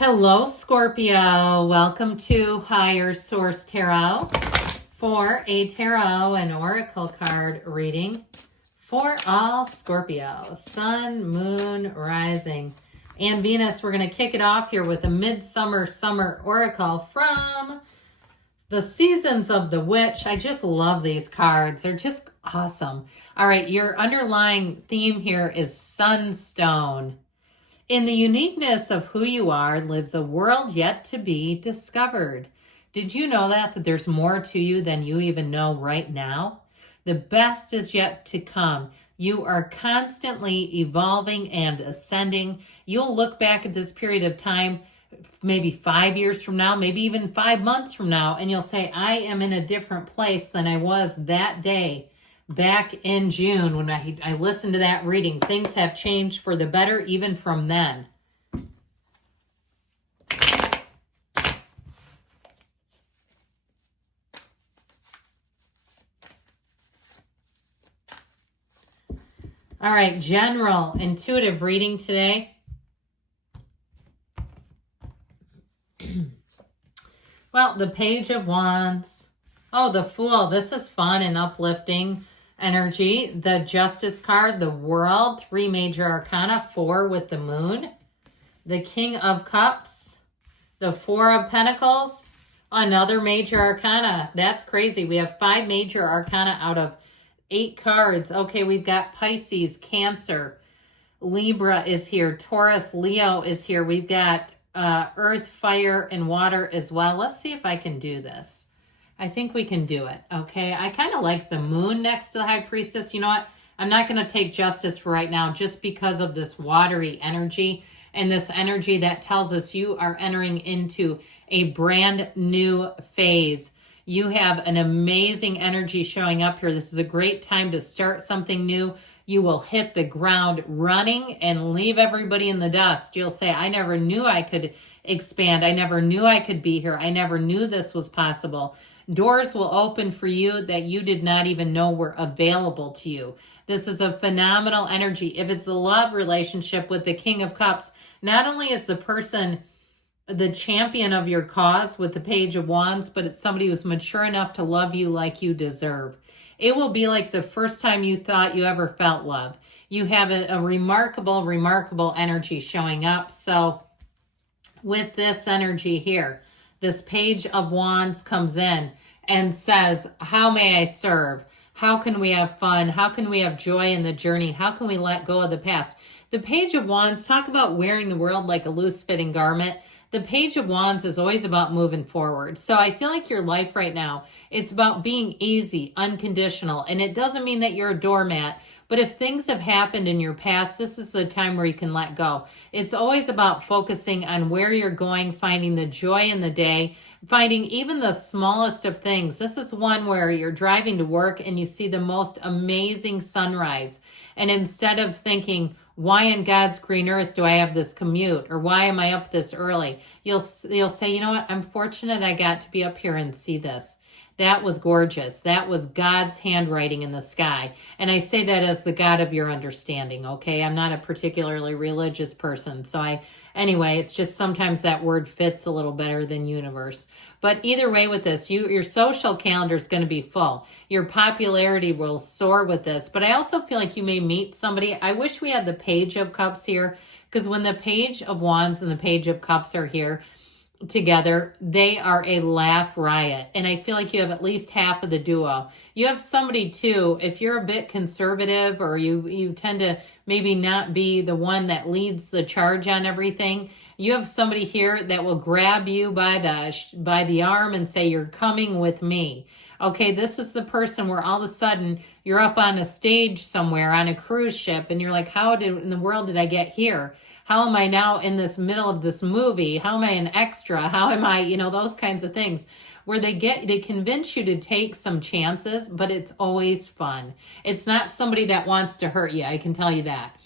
Hello, Scorpio. Welcome to Higher Source Tarot for a tarot and oracle card reading for all Scorpio. Sun, Moon, Rising, and Venus. We're going to kick it off here with a Midsummer Summer Oracle from the Seasons of the Witch. I just love these cards. They're just awesome. All right, your underlying theme here is Sunstone. In the uniqueness of who you are lives a world yet to be discovered. Did you know that there's more to you than you even know right now? The best is yet to come. You are constantly evolving and ascending. You'll look back at this period of time, maybe 5 years from now, maybe even 5 months from now, and you'll say, I am in a different place than I was that day. Back in June, when I listened to that reading, things have changed for the better even from then. All right, general intuitive reading today. Well, the Page of Wands. Oh, the Fool. This is fun and uplifting energy. The Justice card, the World, 3 major arcana, 4 with the Moon. The King of Cups, the 4 of Pentacles, another major arcana. That's crazy. We have 5 major arcana out of 8 cards. Okay, we've got Pisces, Cancer, Libra is here, Taurus, Leo is here. We've got Earth, Fire, and Water as well. Let's see if I can do this. I think we can do it, okay? I kind of like the Moon next to the High Priestess. You know what? I'm not going to take Justice for right now just because of this watery energy and this energy that tells us you are entering into a brand new phase. You have an amazing energy showing up here. This is a great time to start something new. You will hit the ground running and leave everybody in the dust. You'll say, I never knew I could expand. I never knew I could be here. I never knew this was possible. Doors will open for you that you did not even know were available to you. This is a phenomenal energy. If it's a love relationship with the King of Cups, not only is the person the champion of your cause with the Page of Wands, but it's somebody who's mature enough to love you like you deserve. It will be like the first time you thought you ever felt love. You have a remarkable, remarkable energy showing up. So with this energy here, this Page of Wands comes in and says, how may I serve? How can we have fun? How can we have joy in the journey? How can we let go of the past? The Page of Wands, talk about wearing the world like a loose-fitting garment. The Page of Wands is always about moving forward. So I feel like your life right now, it's about being easy, unconditional. And it doesn't mean that you're a doormat, but if things have happened in your past, this is the time where you can let go. It's always about focusing on where you're going, finding the joy in the day, finding even the smallest of things. This is one where you're driving to work and you see the most amazing sunrise. And instead of thinking, why in God's green earth do I have this commute? Or why am I up this early? You'll say, you know what? I'm fortunate I got to be up here and see this. That was gorgeous. That was God's handwriting in the sky. And I say that as the God of your understanding, okay? I'm not a particularly religious person. So anyway, it's just sometimes that word fits a little better than universe. But either way with this, your social calendar is going to be full. Your popularity will soar with this. But I also feel like you may meet somebody. I wish we had the Page of Cups here, because when the Page of Wands and the Page of Cups are here together, they are a laugh riot. And I feel like you have at least half of the duo. You have somebody too, if you're a bit conservative or you tend to maybe not be the one that leads the charge on everything, you have somebody here that will grab you by the arm and say, you're coming with me. Okay, this is the person where all of a sudden you're up on a stage somewhere on a cruise ship and you're like, how in the world did I get here? How am I now in this middle of this movie? How am I an extra? How am I, those kinds of things where they convince you to take some chances, but it's always fun. It's not somebody that wants to hurt you. I can tell you that.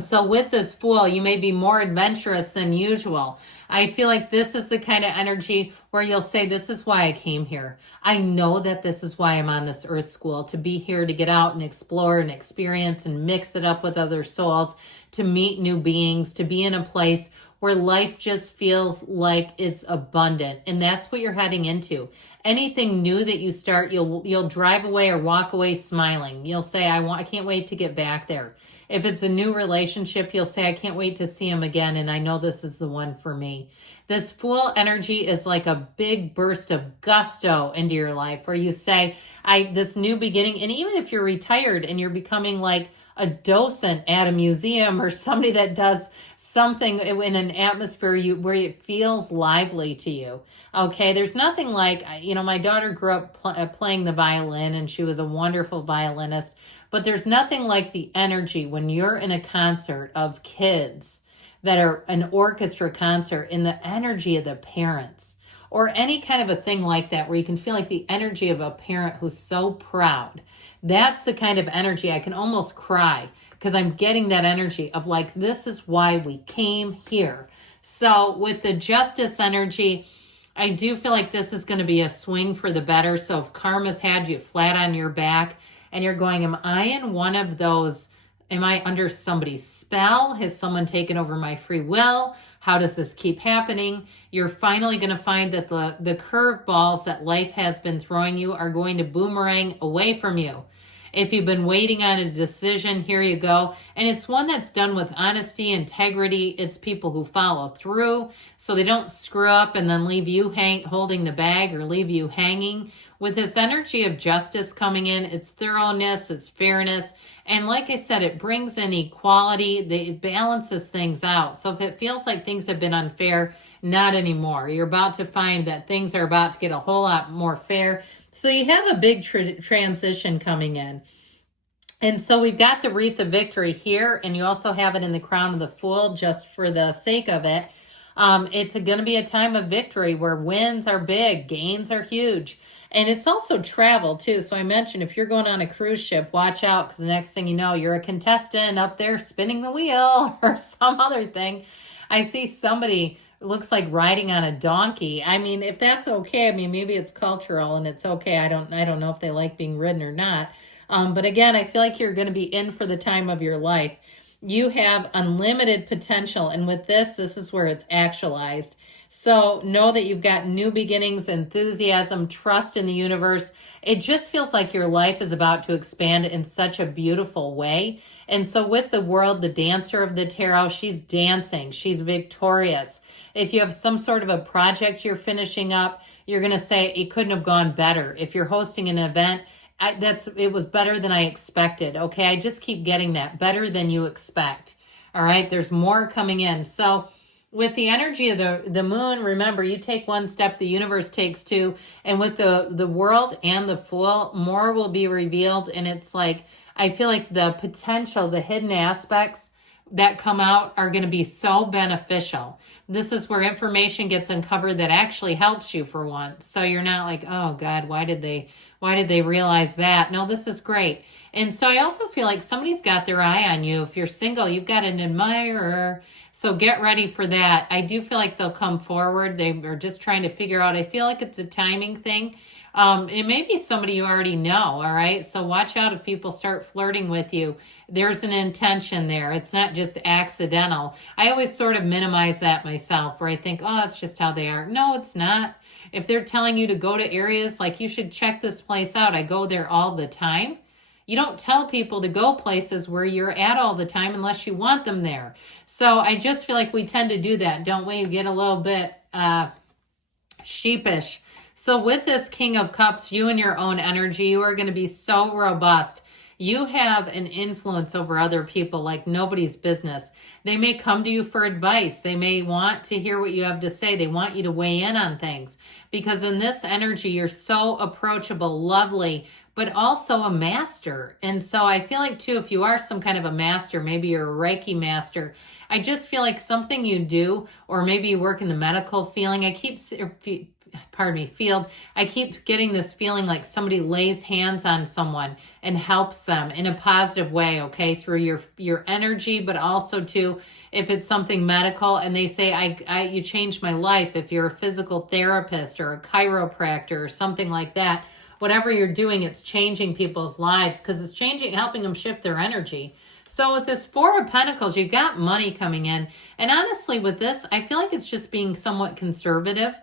So with this Fool, you may be more adventurous than usual. I feel like this is the kind of energy where you'll say, this is why I came here. I know that this is why I'm on this earth school, to be here, to get out and explore and experience and mix it up with other souls, to meet new beings, to be in a place where life just feels like it's abundant. And that's what you're heading into. Anything new that you start, you'll drive away or walk away smiling. You'll say, I can't wait to get back there. If it's a new relationship, you'll say, I can't wait to see him again, and I know this is the one for me. This Fool energy is like a big burst of gusto into your life where you say, this new beginning, and even if you're retired and you're becoming like a docent at a museum or somebody that does something in an atmosphere where it feels lively to you. Okay, there's nothing like, my daughter grew up playing the violin, and she was a wonderful violinist, but there's nothing like the energy when you're in a concert of kids that are an orchestra concert, in the energy of the parents, or any kind of a thing like that where you can feel like the energy of a parent who's so proud. That's the kind of energy I can almost cry, because I'm getting that energy of like, this is why we came here. So with the Justice energy, I do feel like this is going to be a swing for the better. So if karma's had you flat on your back and you're going, am I in one of those, am I under somebody's spell? Has someone taken over my free will? How does this keep happening? You're finally going to find that the curveballs that life has been throwing you are going to boomerang away from you. If you've been waiting on a decision, here you go. And it's one that's done with honesty, integrity. It's people who follow through so they don't screw up and then leave you holding the bag or leave you hanging. With this energy of justice coming in, it's thoroughness, it's fairness. And like I said, it brings in equality. It balances things out. So if it feels like things have been unfair, not anymore. You're about to find that things are about to get a whole lot more fair. So you have a big transition coming in. And so we've got the Wreath of Victory here, and you also have it in the Crown of the Fool just for the sake of it. It's going to be a time of victory where wins are big, gains are huge. And it's also travel too. So I mentioned if you're going on a cruise ship, watch out, because the next thing you know, you're a contestant up there spinning the wheel or some other thing. I see somebody looks like riding on a donkey. I mean, if that's okay, I mean, maybe it's cultural and it's okay. I don't know if they like being ridden or not. But again, I feel like you're going to be in for the time of your life. You have unlimited potential. And with this is where it's actualized. So know that you've got new beginnings, enthusiasm, trust in the universe. It just feels like your life is about to expand in such a beautiful way. And so with the World, the dancer of the tarot, she's dancing. She's victorious. If you have some sort of a project you're finishing up, you're going to say it couldn't have gone better. If you're hosting an event, it was better than I expected. Okay, I just keep getting that, better than you expect. All right, there's more coming in. So with the energy of the moon, remember, you take one step, the universe takes two. And with the World and the Fool, more will be revealed. And it's like, I feel like the potential, the hidden aspects that come out are going to be so beneficial. This is where information gets uncovered that actually helps you for once. So you're not like, oh God, why did they realize that? No, this is great. And so I also feel like somebody's got their eye on you. If you're single, you've got an admirer. So get ready for that. I do feel like they'll come forward. They are just trying to figure out. I feel like it's a timing thing. It may be somebody you already know, all right? So watch out if people start flirting with you. There's an intention there. It's not just accidental. I always sort of minimize that myself, where I think, oh, it's just how they are. No, it's not. If they're telling you to go to areas like you should check this place out, I go there all the time. You don't tell people to go places where you're at all the time unless you want them there. So I just feel like we tend to do that, don't we? You get a little bit sheepish. So with this King of Cups, you and your own energy, you are going to be so robust. You have an influence over other people like nobody's business. They may come to you for advice. They may want to hear what you have to say. They want you to weigh in on things. Because in this energy, you're so approachable, lovely, but also a master. And so I feel like too, if you are some kind of a master, maybe you're a Reiki master, I just feel like something you do, or maybe you work in the medical feeling. field. I keep getting this feeling like somebody lays hands on someone and helps them in a positive way, okay, through your energy, but also too, if it's something medical and they say, you changed my life. If you're a physical therapist or a chiropractor or something like that, whatever you're doing, it's changing people's lives because it's helping them shift their energy. So with this Four of Pentacles, you've got money coming in. And honestly, with this, I feel like it's just being somewhat conservative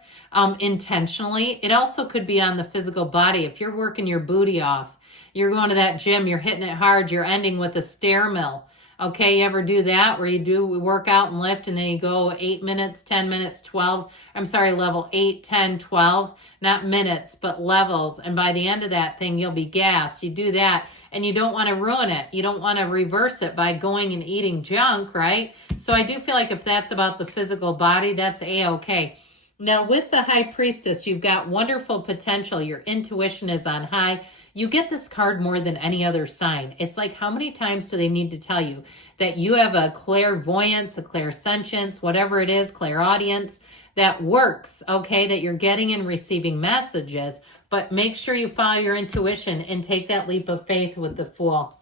intentionally. It also could be on the physical body. If you're working your booty off, you're going to that gym, you're hitting it hard, you're ending with a stair mill. Okay, you ever do that where we work out and lift and then you go 8 minutes, 10 minutes, 12, level 8, 10, 12, not minutes, but levels. And by the end of that thing, you'll be gassed. You do that and you don't want to ruin it. You don't want to reverse it by going and eating junk, right? So I do feel like if that's about the physical body, that's A-okay. Now with the High Priestess, you've got wonderful potential. Your intuition is on high. You get this card more than any other sign. It's like, how many times do they need to tell you that you have a clairvoyance, a clairsentience, whatever it is, clairaudience, that works, okay, that you're getting and receiving messages, but make sure you follow your intuition and take that leap of faith with the Fool.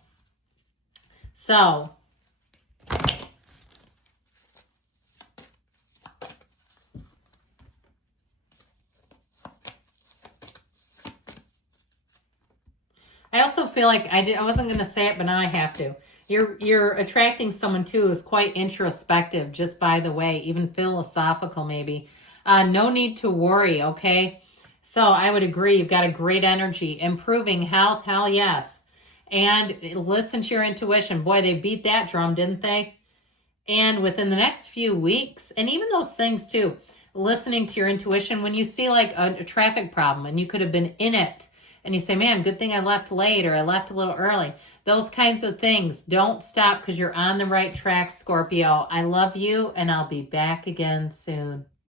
So, I also feel like I wasn't going to say it, but now I have to. You're attracting someone too who's quite introspective, just by the way, even philosophical maybe. No need to worry, okay? So I would agree, you've got a great energy. Improving health, hell yes. And listen to your intuition. Boy, they beat that drum, didn't they? And within the next few weeks, and even those things too, listening to your intuition, when you see like a traffic problem and you could have been in it, and you say, man, good thing I left late or I left a little early. Those kinds of things. Don't stop because you're on the right track, Scorpio. I love you, and I'll be back again soon.